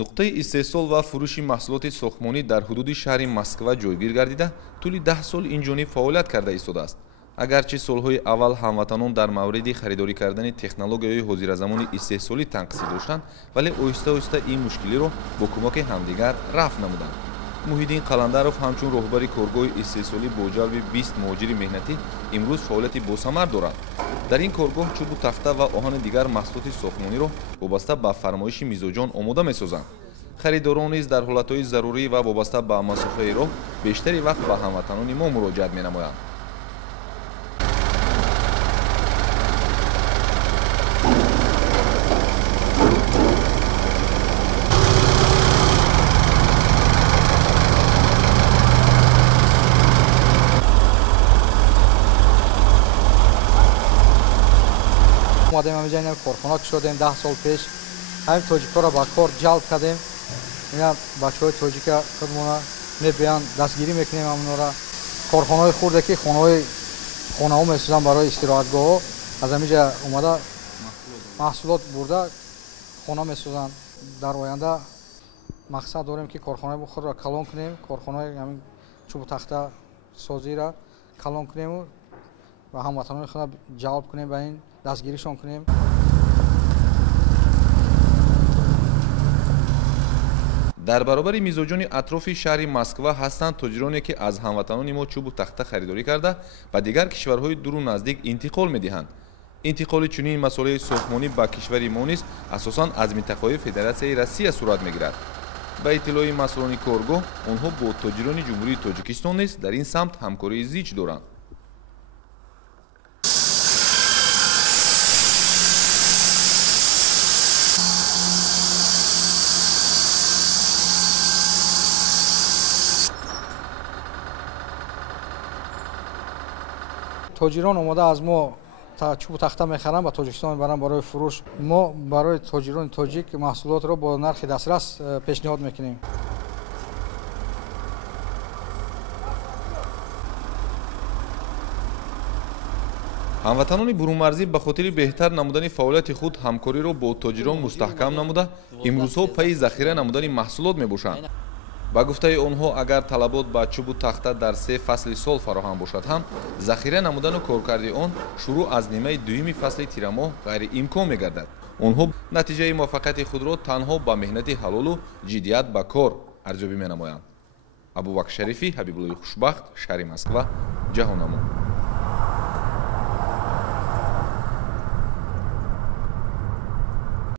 нуқтаи истеҳсол ва фурӯши маҳсулоти сохтмонӣ дар ҳудуди шаҳри Москва ҷойгир гардида, тӯли 10 сол инҷониб фаъолият карда истодааст. агарчи солҳои аввал ҳамватанон дар мавриди харидорӣ кардани технологияҳои ҳозиразамони истеҳсолӣ танқисӣ доштанд, вале оҳиста-оҳиста ин мушкилиро бо кӯмаки ҳамдигар рафъ намуданд. муҳиддин қаландаров ҳамчун роҳбари коргоҳи истеҳсолӣ бо ҷалби 20 муҳоҷири меҳнатӣ имрӯз фаъолияти босамар дорад. дар ин коргоҳ чӯбу тафта ва оҳани дигар маҳсулоти сохтмониро вобаста ба фармоиши мизоҷон омода месозанд. харидорон низ дар ҳолатҳои зарурӣ ва вобаста ба масофаи роҳ бештари вақт ба ҳамватанони мо муроҷиат менамоянд. اومدیم همینجا این کارخانه که شدیم 10 سال پیش همین تاجیک‌ها را به کار جلب کردیم. اینا بچه‌های تاجیک خودمون میبیان دستگیری میکنیم همونا را. کارخانه‌های خورده که خانه‌ها میسازن برای استراحتگاه، از همینجا اومده محصولات برده خانه میسازن. در آینده مقصد داریم که کارخانه خود را کلان کنیم، کارخانه همین چوب تخته سازی را کلان کنیم و هموطنان خود جلب کنیم و این دستگیریشان کنیم. дар баробари мизоҷони атрофи шаҳри Москва ҳастанд тоҷироне ки аз ҳамватанони мо чӯбу тахта харидорӣ карда ба дигар кишварҳои дуру наздик интиқол медиҳанд. интиқоли чунин масъулаи сохтмонӣ ба кишвари мо низ асосан аз минтақаҳои Федератсияи Россия сурат мегирад. ба иттилои масъулони коргоҳ, онҳо бо тоҷирони ҷумҳурии Тоҷикистон низ дар ин самт ҳамкории зич доранд. تاجران اومده از ما چوب تخته میخرن و تاجیکستان میبرن برای فروش. ما برای تاجران تاجیک محصولات را با نرخ دسترس پیشنهاد میکنیم. ҳамватанони бурунмарзӣ ба хотири беҳтар намудани фаъолияти худ ҳамкориро бо тоҷирон мустаҳкам намуда, имрӯзҳо пайи захира намудани маҳсулот мебошанд. ба гуфтаи онҳо, агар талабот ба чӯбу тахта дар 3 фасли сол фароҳам бошад ҳам, захира намудану коркарди он шурӯъ аз нимаи дуюми фасли тирамоҳ ғайриимкон мегардад. онҳо натиҷаи муваффақияти худро танҳо ба меҳнати ҳалолу ҷиддият ба кор арзёбӣ менамоянд. абубакр Шарифӣ, Ҳабибуллои Хушбахт, шаҳри Москва, ҷаҳонамо.